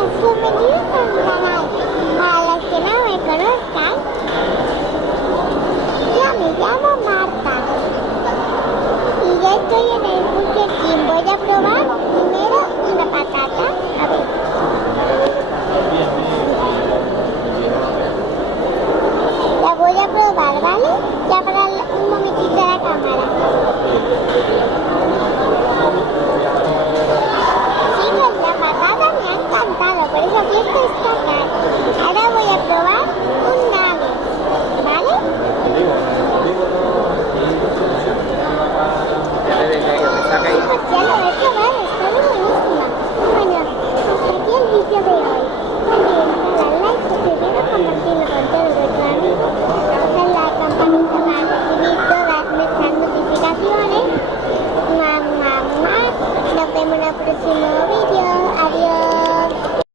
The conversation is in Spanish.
bienvenidos a mi canal. Para los que no me conozcan, yo me llamo Marta y yo estoy en el Burger King. Voy a probar primero una patata. A ver. La voy a probar, ¿vale? Ya para un momentito la cámara. Sí, pues la patata me ha encantado, por eso aquí está